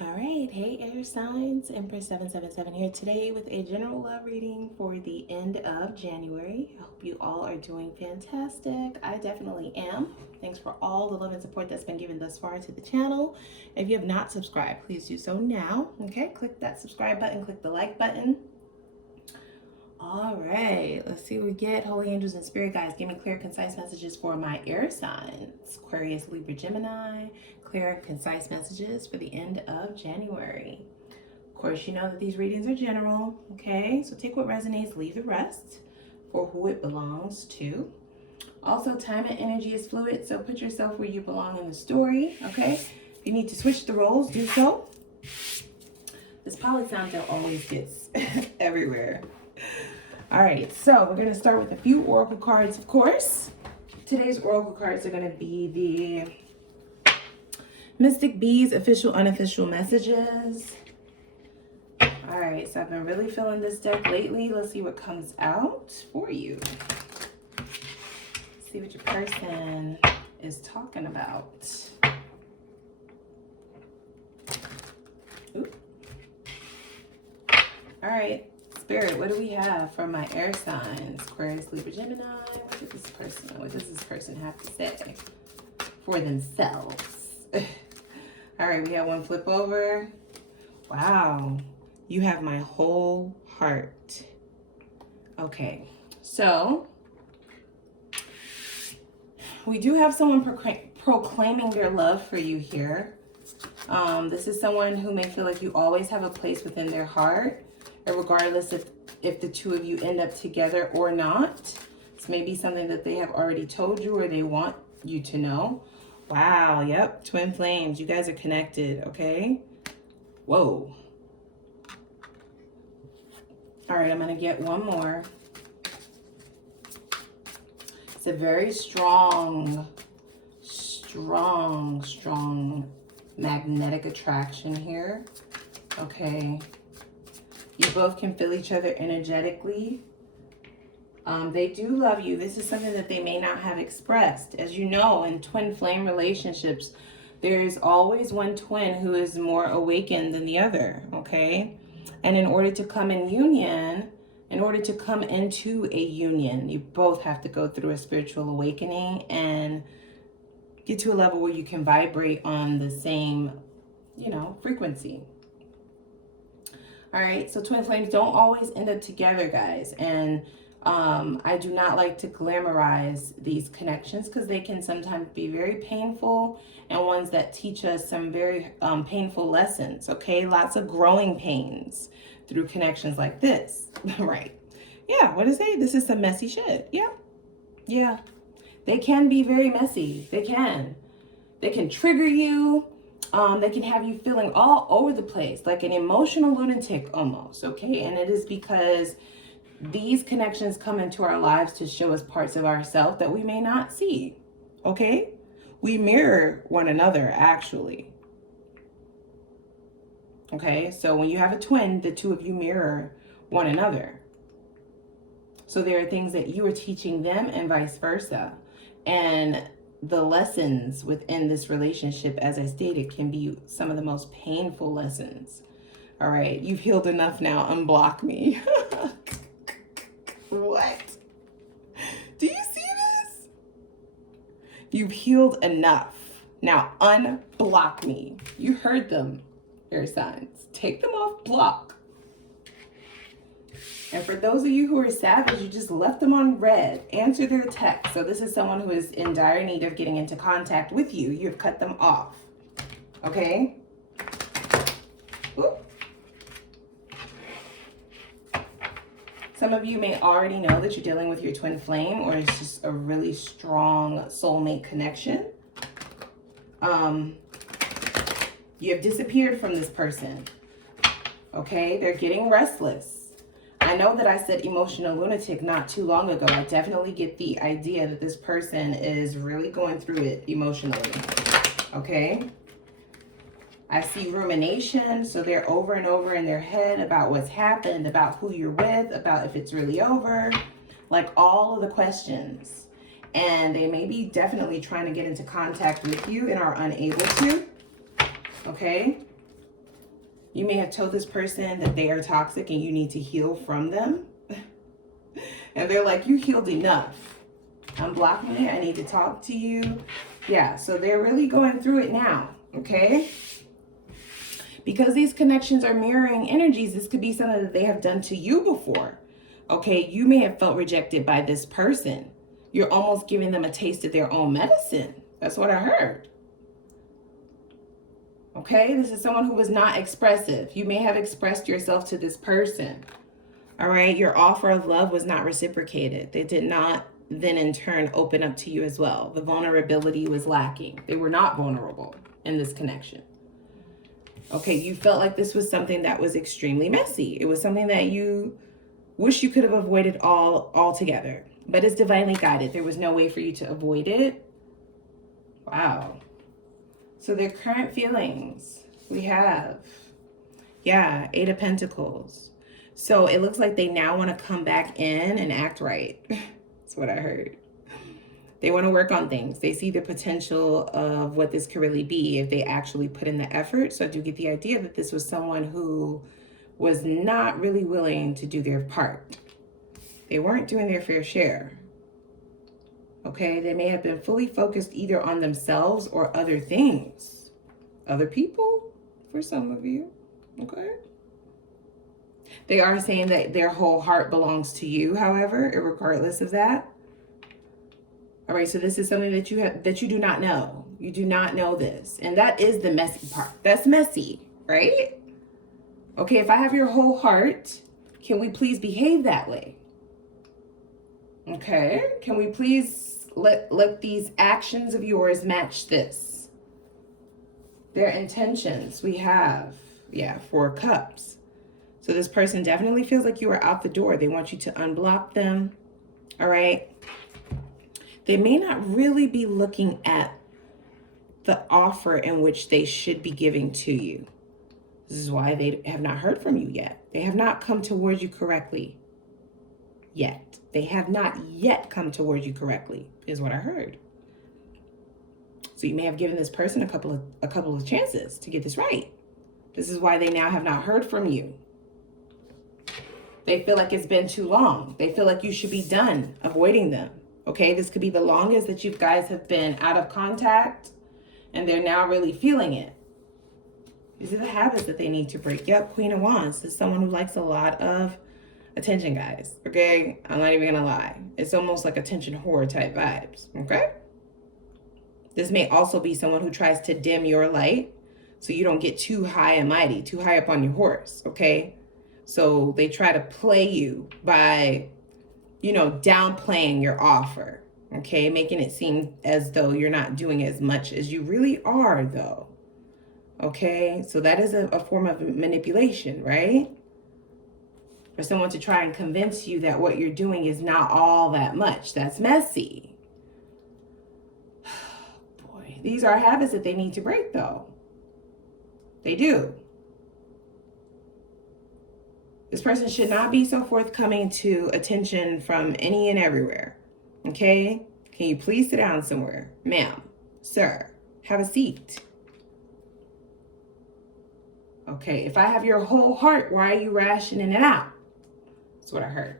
All right, hey air signs, Empress 777 here today with a general love reading for the end of January. I hope you all are doing fantastic. I definitely am. Thanks for all the love and support that's been given thus far to the channel. If you have not subscribed, please do so now. Okay, click that subscribe button, click the like button. All right, let's see what we get. Holy angels and spirit guides, give me clear, concise messages for my air signs. Aquarius, Libra, Gemini. Clear, concise messages for the end of January. Of course, you know that these readings are general, okay? So take what resonates, leave the rest for who it belongs to. Also, time and energy is fluid, so put yourself where you belong in the story, okay? If you need to switch the roles, do so. This poly sound that always gets everywhere. All right, so we're going to start with a few oracle cards, of course. Today's oracle cards are going to be the Mystic Bees official, unofficial messages. All right, so I've been really feeling this deck lately. Let's see what comes out for you. See what your person is talking about. Ooh. All right, Spirit, what do we have from my air signs? Aquarius, Libra, Gemini. What does this person have to say for themselves? All right, we have one flip over. Wow, you have my whole heart. Okay, so we do have someone proclaiming their love for you here. This is someone who may feel like you always have a place within their heart, regardless if the two of you end up together or not. This may be something that they have already told you or they want you to know. Wow, yep, twin flames. You guys are connected, okay? Whoa. All right, I'm going to get one more. It's a very strong magnetic attraction here. Okay. You both can feel each other energetically. They do love you. This is something that they may not have expressed. As you know, in twin flame relationships, there's always one twin who is more awakened than the other, okay? And in order to come in union, in order to come into a union, you both have to go through a spiritual awakening and get to a level where you can vibrate on the same, frequency. All right, so twin flames don't always end up together, guys. And I do not like to glamorize these connections because they can sometimes be very painful and ones that teach us some very painful lessons, okay? Lots of growing pains through connections like this, right? Yeah, what is it? This is some messy shit. Yeah. They can be very messy. They can trigger you. They can have you feeling all over the place, like an emotional lunatic almost, okay? And it is because these connections come into our lives to show us parts of ourselves that we may not see, okay? We mirror one another, actually. Okay, so when you have a twin, the two of you mirror one another. So there are things that you are teaching them and vice versa. And the lessons within this relationship, as I stated, can be some of the most painful lessons. All right, you've healed enough now. Unblock me. What? Do you see this? You've healed enough. Now unblock me. You heard them, air signs. Take them off block. And for those of you who are savage, you just left them on red. Answer their text. So this is someone who is in dire need of getting into contact with you. You've cut them off. Okay? Whoop. Some of you may already know that you're dealing with your twin flame, or it's just a really strong soulmate connection. You have disappeared from this person. Okay? They're getting restless. I know that I said emotional lunatic not too long ago. I definitely get the idea that this person is really going through it emotionally. Okay? I see rumination, so they're over and over in their head about what's happened, about who you're with, about if it's really over, like all of the questions. And they may be definitely trying to get into contact with you and are unable to. Okay? You may have told this person that they are toxic and you need to heal from them. And they're like, you healed enough. I'm blocking it. I need to talk to you. Yeah, so they're really going through it now, okay? Because these connections are mirroring energies, this could be something that they have done to you before. Okay, you may have felt rejected by this person. You're almost giving them a taste of their own medicine. That's what I heard. Okay, this is someone who was not expressive. You may have expressed yourself to this person. All right, your offer of love was not reciprocated. They did not then in turn open up to you as well. The vulnerability was lacking. They were not vulnerable in this connection. Okay, you felt like this was something that was extremely messy. It was something that you wish you could have avoided altogether. But it's divinely guided. There was no way for you to avoid it. Wow. So their current feelings, we have, yeah, 8 of Pentacles. So it looks like they now want to come back in and act right. That's what I heard. They want to work on things. They see the potential of what this could really be if they actually put in the effort. So I do get the idea that this was someone who was not really willing to do their part. They weren't doing their fair share. Okay, they may have been fully focused either on themselves or other things. Other people, for some of you, okay? They are saying that their whole heart belongs to you, however, regardless of that. All right, so this is something that you do not know. You do not know this. And that is the messy part. That's messy, right? Okay, if I have your whole heart, can we please behave that way? Okay, can we please let these actions of yours match this? Their intentions, we have, yeah, 4 cups. So this person definitely feels like you are out the door. They want you to unblock them, all right? They may not really be looking at the offer in which they should be giving to you. This is why they have not heard from you yet. They have not come towards you correctly yet. They have not yet come towards you correctly, is what I heard. So you may have given this person a couple of chances to get this right. This is why they now have not heard from you. They feel like it's been too long. They feel like you should be done avoiding them. Okay, this could be the longest that you guys have been out of contact, and they're now really feeling it. These are the habits that they need to break. Yep, Queen of Wands is someone who likes a lot of attention, guys. Okay, I'm not even gonna lie. It's almost like attention whore type vibes. Okay, this may also be someone who tries to dim your light so you don't get too high and mighty, too high up on your horse. Okay, so they try to play you by, you know, downplaying your offer, okay? Making it seem as though you're not doing as much as you really are, though, okay? So that is a form of manipulation, right? For someone to try and convince you that what you're doing is not all that much. That's messy. Boy, these are habits that they need to break, though. They do. This person should not be so forthcoming to attention from any and everywhere. Okay? Can you please sit down somewhere? Ma'am, sir, have a seat. Okay, if I have your whole heart, why are you rationing it out? That's what I heard.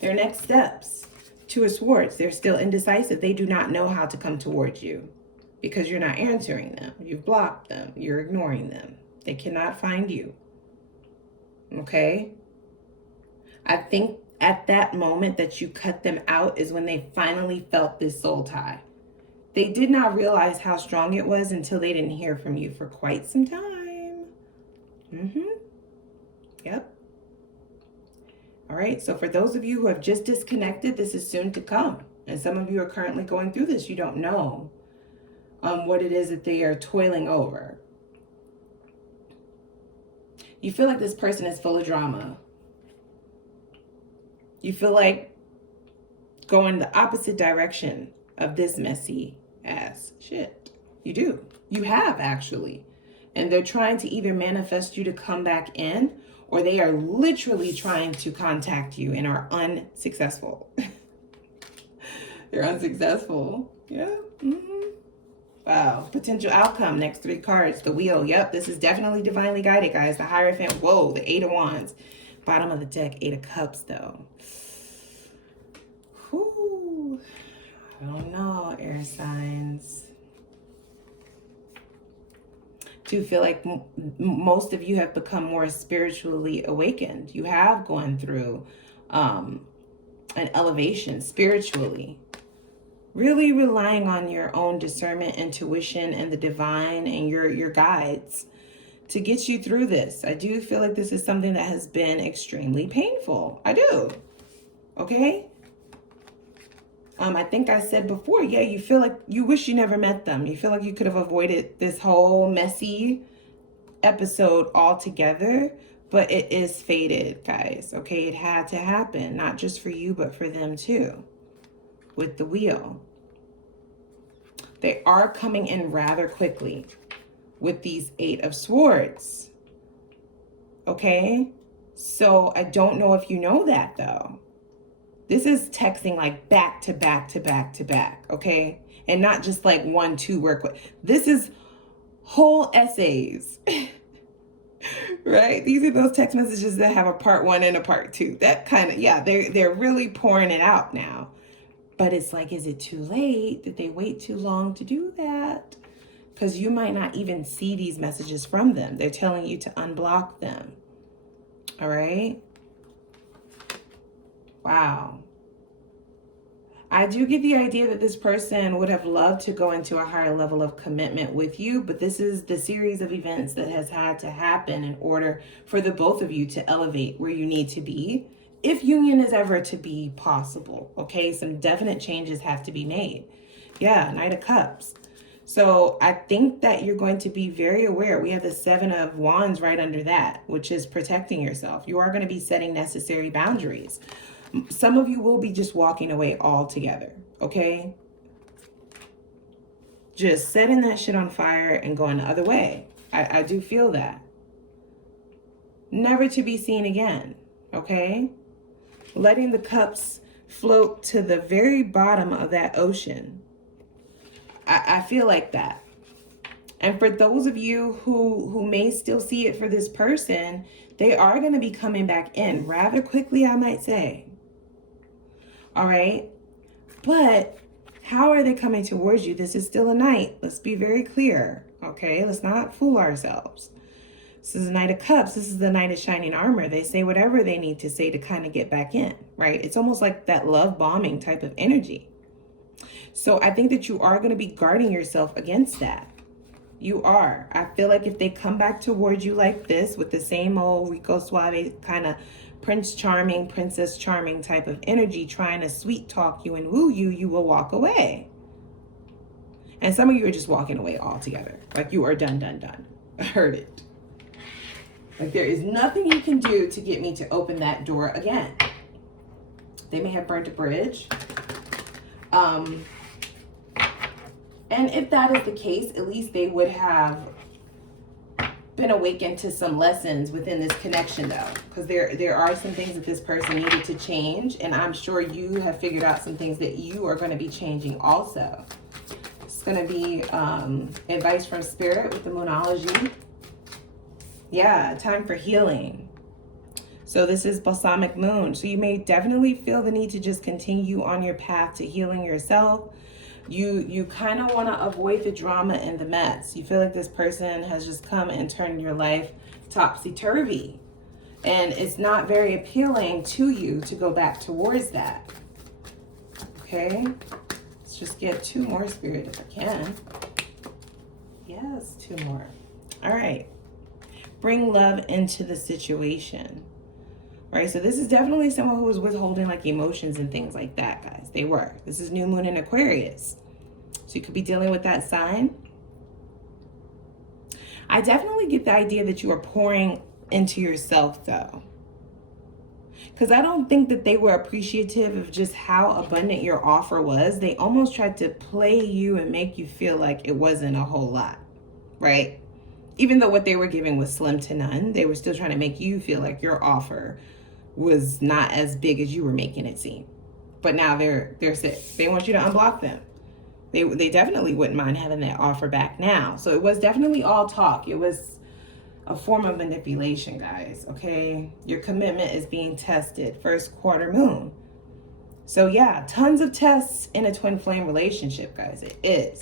Their next steps. 2 of Swords. They're still indecisive. They do not know how to come towards you because you're not answering them. You've blocked them. You're ignoring them. They cannot find you. Okay, I think at that moment that you cut them out is when they finally felt this soul tie. They did not realize how strong it was until they didn't hear from you for quite some time. Yep. All right, so for those of you who have just disconnected, this is soon to come. And some of you are currently going through this. You don't know what it is that they are toiling over. You feel like this person is full of drama. You feel like going the opposite direction of this messy ass shit. You do. You have, actually. And they're trying to either manifest you to come back in, or they are literally trying to contact you and are unsuccessful. They're unsuccessful. Yeah. Wow. Potential outcome. Next 3 cards. The wheel. Yep. This is definitely divinely guided, guys. The Hierophant. Whoa. The 8 of Wands. Bottom of the deck. 8 of Cups, though. Whew. I don't know, air signs. Do feel like most of you have become more spiritually awakened. You have gone through an elevation spiritually. Really relying on your own discernment, intuition, and the divine and your guides to get you through this. I do feel like this is something that has been extremely painful. I do. Okay? I think I said before, yeah, you feel like you wish you never met them. You feel like you could have avoided this whole messy episode altogether, but it is fated, guys. Okay? It had to happen, not just for you, but for them too. With the wheel. They are coming in rather quickly with these 8 of Swords. Okay? So I don't know if you know that though. This is texting like back to back to back to back, okay? And not just like 1, 2 work with. This is whole essays. Right? These are those text messages that have a part 1 and a part 2. That kind of, yeah, they're really pouring it out now. But it's like, is it too late? Did they wait too long to do that? Because you might not even see these messages from them. They're telling you to unblock them. All right? Wow. I do get the idea that this person would have loved to go into a higher level of commitment with you, but this is the series of events that has had to happen in order for the both of you to elevate where you need to be. If union is ever to be possible, okay? Some definite changes have to be made. Yeah, Knight of Cups. So I think that you're going to be very aware. We have the 7 of Wands right under that, which is protecting yourself. You are going to be setting necessary boundaries. Some of you will be just walking away altogether, okay? Just setting that shit on fire and going the other way. I do feel that. Never to be seen again, okay? Letting the cups float to the very bottom of that ocean. I feel like that. And for those of you who may still see it for this person, they are going to be coming back in rather quickly, I might say. All right. But how are they coming towards you? This is still a Knight. Let's be very clear. Okay. Let's not fool ourselves. This is a Knight of Cups. This is the Knight of Shining Armor. They say whatever they need to say to kind of get back in, right? It's almost like that love bombing type of energy. So I think that you are going to be guarding yourself against that. You are. I feel like if they come back towards you like this with the same old Rico Suave kind of Prince Charming, Princess Charming type of energy trying to sweet talk you and woo you, you will walk away. And some of you are just walking away altogether. Like you are done, done, done. I heard it. Like there is nothing you can do to get me to open that door again. They may have burnt a bridge. And if that is the case, at least they would have been awakened to some lessons within this connection though. Because there are some things that this person needed to change. And I'm sure you have figured out some things that you are going to be changing also. It's going to be advice from Spirit with the Moonology. Yeah, time for healing. So this is Balsamic Moon. So you may definitely feel the need to just continue on your path to healing yourself. You kind of want to avoid the drama and the mess. You feel like this person has just come and turned your life topsy-turvy. And it's not very appealing to you to go back towards that. Okay? Let's just get 2 more, Spirit, if I can. Yes, 2 more. All right. Bring love into the situation. Right? So this is definitely someone who was withholding like emotions and things like that, guys. They were. This is new moon in Aquarius. So you could be dealing with that sign. I definitely get the idea that you are pouring into yourself though. Because I don't think that they were appreciative of just how abundant your offer was. They almost tried to play you and make you feel like it wasn't a whole lot, right? Even though what they were giving was slim to none, they were still trying to make you feel like your offer was not as big as you were making it seem. But now they're sick. They want you to unblock them. They definitely wouldn't mind having that offer back now. So it was definitely all talk. It was a form of manipulation, guys, okay? Your commitment is being tested. First quarter moon. So yeah, tons of tests in a twin flame relationship, guys. It is.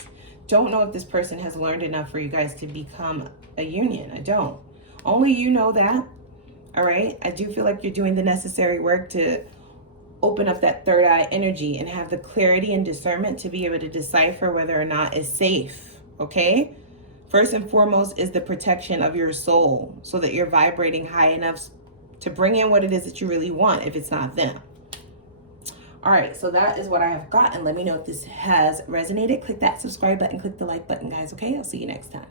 Don't know if this person has learned enough for you guys to become a union. I don't. Only you know that. All right? I do feel like you're doing the necessary work to open up that third eye energy and have the clarity and discernment to be able to decipher whether or not it's safe. Okay? First and foremost is the protection of your soul so that you're vibrating high enough to bring in what it is that you really want if it's not them. All right, so that is what I have gotten. Let me know if this has resonated. Click that subscribe button, click the like button, guys, okay? I'll see you next time.